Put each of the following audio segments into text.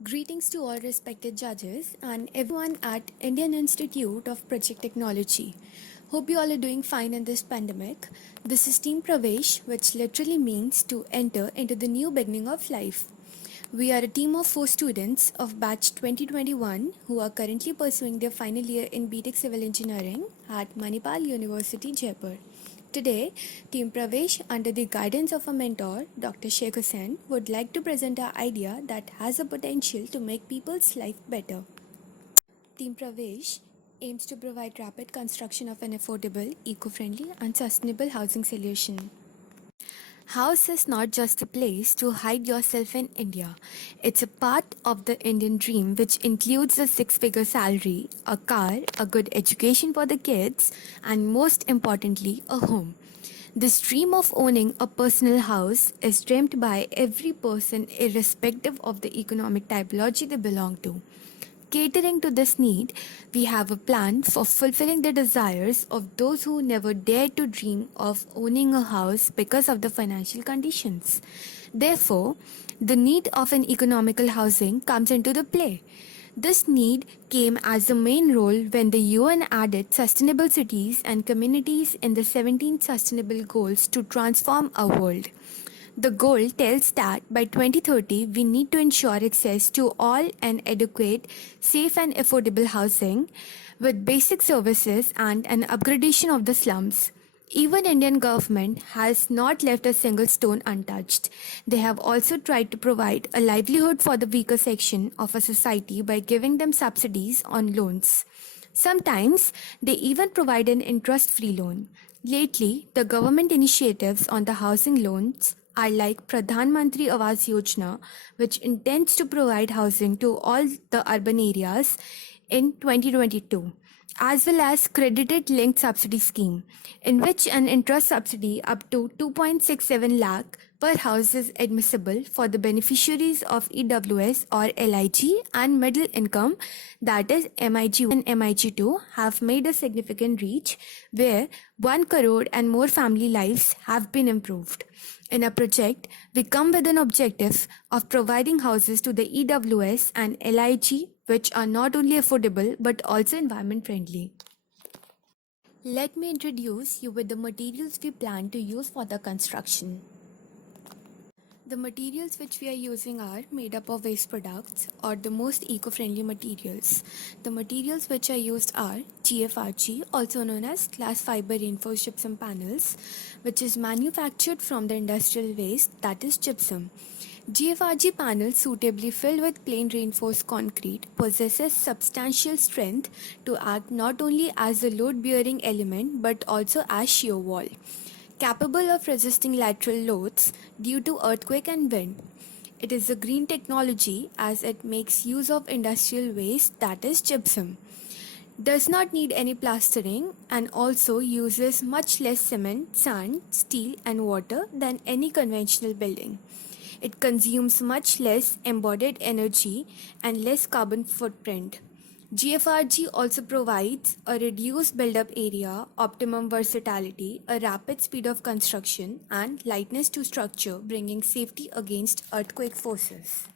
Greetings to all respected judges and everyone at Indian Institute of Project Technology. Hope you all are doing fine in this pandemic. This is Team Pravesh, which literally means to enter into the new beginning of life. We are a team of 4 students of batch 2021 who are currently pursuing their final year in BTech Civil Engineering at Manipal University, Jaipur. Today, Team Pravesh, under the guidance of a mentor, Dr. Sheikh Hussain, would like to present an idea that has the potential to make people's life better. Team Pravesh aims to provide rapid construction of an affordable, eco-friendly and sustainable housing solution. House is not just a place to hide yourself in India. It's a part of the Indian dream which includes a six-figure salary, a car, a good education for the kids, and most importantly, a home. This dream of owning a personal house is dreamt by every person irrespective of the economic typology they belong to. Catering to this need, we have a plan for fulfilling the desires of those who never dared to dream of owning a house because of the financial conditions. Therefore, the need of an economical housing comes into the play. This need came as the main role when the UN added sustainable cities and communities in the 17 sustainable goals to transform our world. The goal tells that by 2030 we need to ensure access to all and adequate, safe and affordable housing with basic services and an upgradation of the slums. Even Indian government has not left a single stone untouched. They have also tried to provide a livelihood for the weaker section of a society by giving them subsidies on loans. Sometimes they even provide an interest-free loan. Lately, the government initiatives on the housing loans are like Pradhan Mantri Awas Yojana, which intends to provide housing to all the urban areas in 2022, as well as credited linked subsidy scheme, in which an interest subsidy up to 2.67 lakh per house is admissible for the beneficiaries of EWS or LIG and middle income, that is MIG and MIG2, have made a significant reach where 1 crore and more family lives have been improved. In a project, we come with an objective of providing houses to the EWS and LIG which are not only affordable but also environment friendly. Let me introduce you with the materials we plan to use for the construction. The materials which we are using are made up of waste products or the most eco-friendly materials. The materials which are used are GFRG, also known as glass fiber reinforced gypsum panels, which is manufactured from the industrial waste, that is gypsum. GFRG panels suitably filled with plain reinforced concrete possesses substantial strength to act not only as a load-bearing element but also as shear wall, capable of resisting lateral loads due to earthquake and wind. It is a green technology as it makes use of industrial waste, that is gypsum. Does not need any plastering and also uses much less cement, sand, steel and water than any conventional building. It consumes much less embodied energy and less carbon footprint. GFRG also provides a reduced build-up area, optimum versatility, a rapid speed of construction, and lightness to structure, bringing safety against earthquake forces.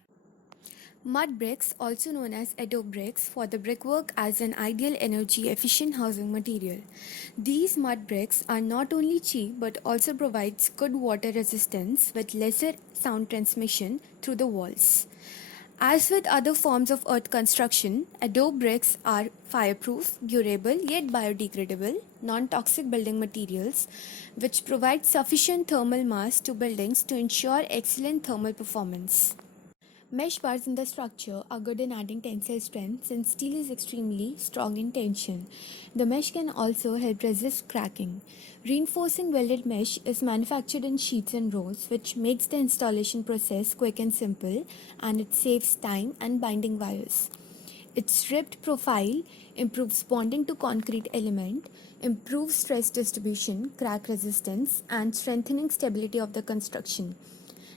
Mud bricks, also known as adobe bricks, for the brickwork as an ideal energy efficient housing material. These mud bricks are not only cheap but also provides good water resistance with lesser sound transmission through the walls. As with other forms of earth construction, adobe bricks are fireproof, durable yet biodegradable, non-toxic building materials which provide sufficient thermal mass to buildings to ensure excellent thermal performance. Mesh bars in the structure are good in adding tensile strength since steel is extremely strong in tension. The mesh can also help resist cracking. Reinforcing welded mesh is manufactured in sheets and rows, which makes the installation process quick and simple, and it saves time and binding wires. Its ribbed profile improves bonding to concrete element, improves stress distribution, crack resistance, and strengthening stability of the construction.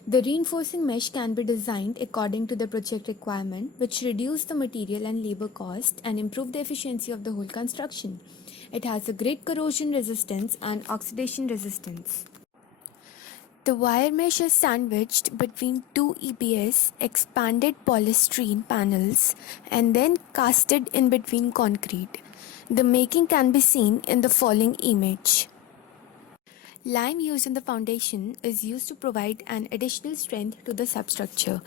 The reinforcing mesh can be designed according to the project requirement, which reduce the material and labor cost and improve the efficiency of the whole construction. It has a great corrosion resistance and oxidation resistance. The wire mesh is sandwiched between two EPS expanded polystyrene panels and then casted in between concrete. The making can be seen in the following image. Lime used in the foundation is used to provide an additional strength to the substructure.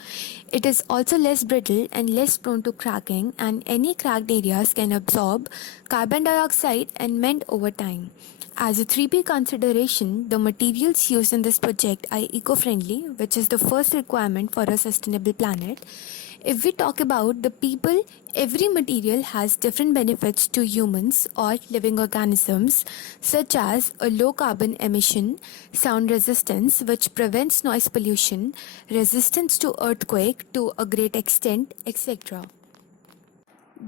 It is also less brittle and less prone to cracking, and any cracked areas can absorb carbon dioxide and mend over time. As a 3P consideration, the materials used in this project are eco-friendly, which is the first requirement for a sustainable planet. If we talk about the people, every material has different benefits to humans or living organisms, such as a low carbon emission, sound resistance, which prevents noise pollution, resistance to earthquake to a great extent, etc.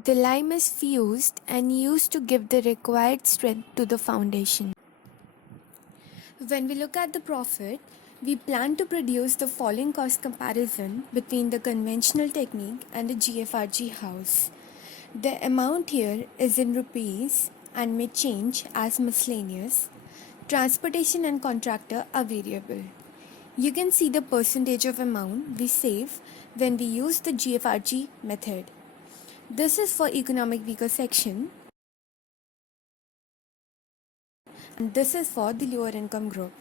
The lime is fused and used to give the required strength to the foundation. When we look at the profit, we plan to produce the following cost comparison between the conventional technique and the GFRG house. The amount here is in rupees and may change as miscellaneous. Transportation and contractor are variable. You can see the percentage of amount we save when we use the GFRG method. This is for economic weaker section and this is for the lower income group.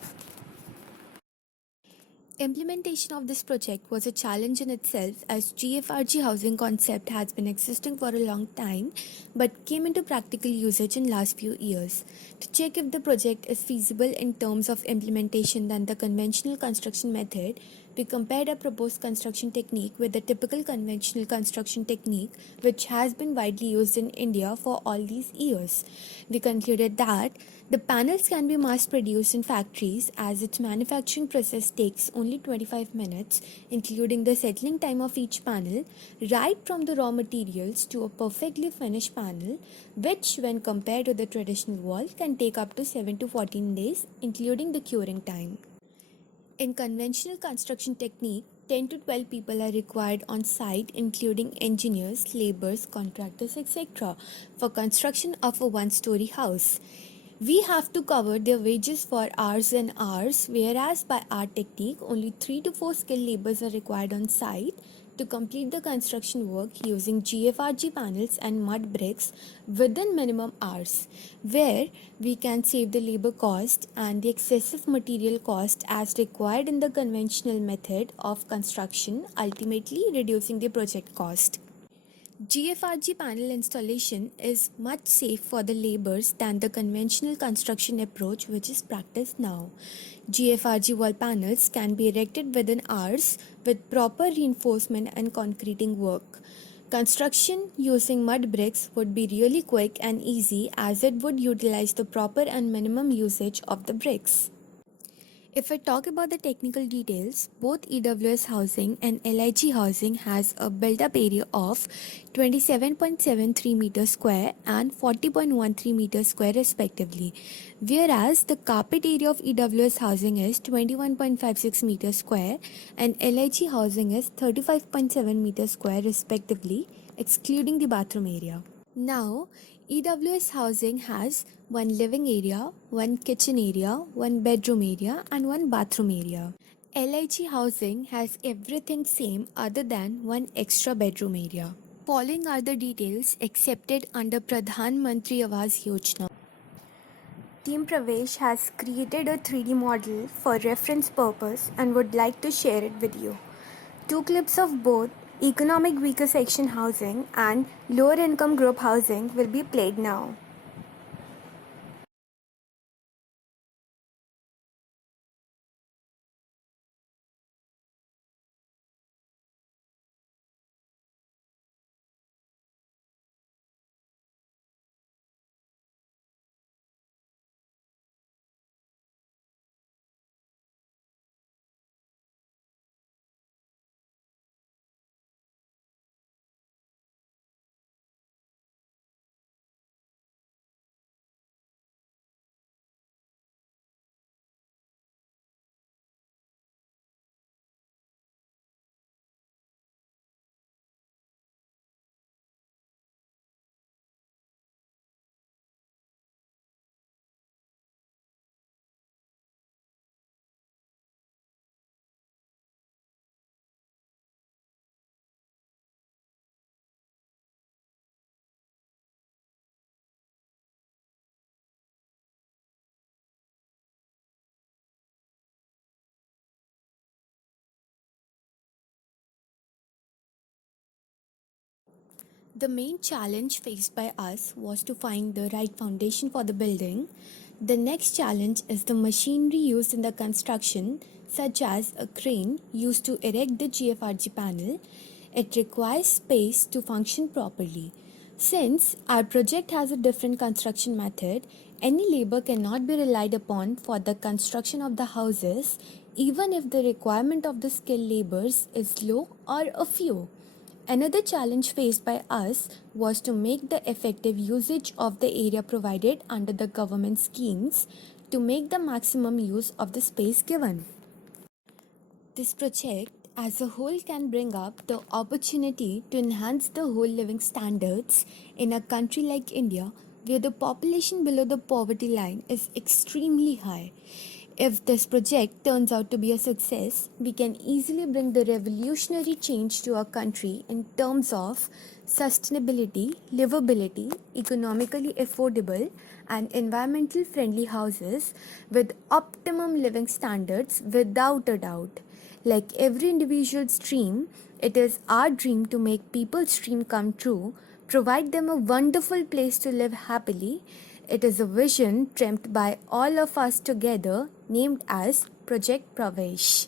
Implementation of this project was a challenge in itself as GFRG housing concept has been existing for a long time but came into practical usage in last few years. To check if the project is feasible in terms of implementation than the conventional construction method, we compared a proposed construction technique with the typical conventional construction technique which has been widely used in India for all these years. We concluded that the panels can be mass produced in factories as its manufacturing process takes only 25 minutes, including the settling time of each panel, right from the raw materials to a perfectly finished panel, which, when compared to the traditional wall, can take up to 7 to 14 days, including the curing time. In conventional construction technique, 10 to 12 people are required on site, including engineers, laborers, contractors, etc., for construction of a one-story house. We have to cover their wages for hours and hours, whereas by our technique, only 3 to 4 skilled laborers are required on site to complete the construction work using GFRG panels and mud bricks within minimum hours, where we can save the labor cost and the excessive material cost as required in the conventional method of construction, ultimately reducing the project cost. GFRG panel installation is much safe for the laborers than the conventional construction approach which is practiced now. GFRG wall panels can be erected within hours with proper reinforcement and concreting work. Construction using mud bricks would be really quick and easy as it would utilize the proper and minimum usage of the bricks. If I talk about the technical details, both EWS housing and LIG housing has a built-up area of 27.73 meters square and 40.13 meters square respectively, whereas the carpet area of EWS housing is 21.56 meters square and LIG housing is 35.7 meters square respectively, excluding the bathroom area. Now, EWS housing has one living area, one kitchen area, one bedroom area and one bathroom area. LIG housing has everything same other than one extra bedroom area. Following are the details accepted under Pradhan Mantri Awas Yojana. Team Pravesh has created a 3D model for reference purpose and would like to share it with you. Two clips of both economic weaker section housing and lower income group housing will be played now. The main challenge faced by us was to find the right foundation for the building. The next challenge is the machinery used in the construction, such as a crane used to erect the GFRG panel. It requires space to function properly. Since our project has a different construction method, any labor cannot be relied upon for the construction of the houses, even if the requirement of the skilled laborers is low or a few. Another challenge faced by us was to make the effective usage of the area provided under the government schemes to make the maximum use of the space given. This project as a whole can bring up the opportunity to enhance the whole living standards in a country like India, where the population below the poverty line is extremely high. If this project turns out to be a success, we can easily bring the revolutionary change to our country in terms of sustainability, livability, economically affordable, and environmental friendly houses with optimum living standards without a doubt. Like every individual's dream, it is our dream to make people's dream come true, provide them a wonderful place to live happily. It is a vision dreamt by all of us together, named as Project Pravesh.